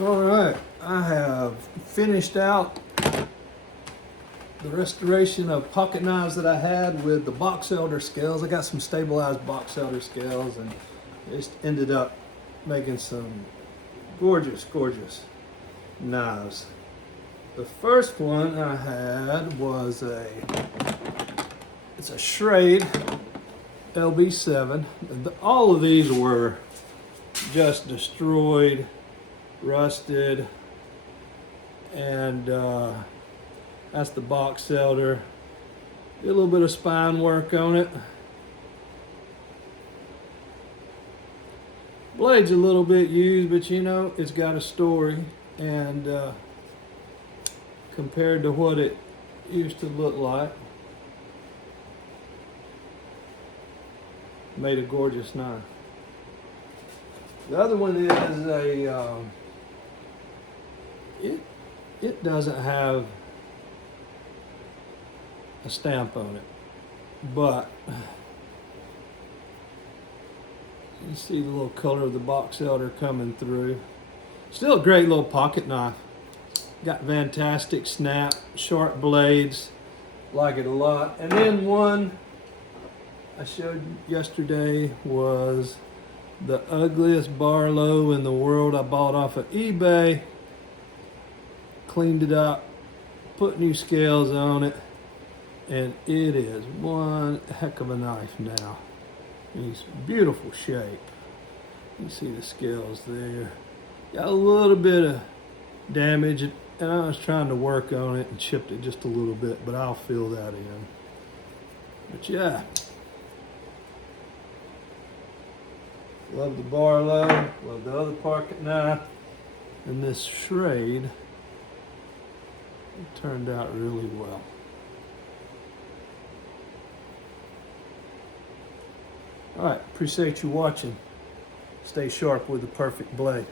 All right, I have finished out the restoration of pocket knives that I had with the box elder scales. I got some stabilized box elder scales and just ended up making some gorgeous knives. The first one I had was it's a Schrade LB7. All of these were just destroyed, rusted, and that's the box elder. Did a little bit of spine work on it. Blade's a little bit used, but you know, it's got a story, and compared to what it used to look like, made a gorgeous knife. The other one is it doesn't have a stamp on it, but you see the little color of the box elder coming through. Still a great little pocket knife. Got fantastic snap, sharp blades, like it a lot. And then one I showed you yesterday was the ugliest Barlow in the world. I bought off of eBay, cleaned it up, put new scales on it, and it is one heck of a knife now. It's beautiful shape. You see the scales there. Got a little bit of damage, and I was trying to work on it and chipped it just a little bit, but I'll fill that in. But yeah, love the Barlow, love the other pocket knife, and this Schrade, it turned out really well. All right, appreciate you watching. Stay sharp with the perfect blade.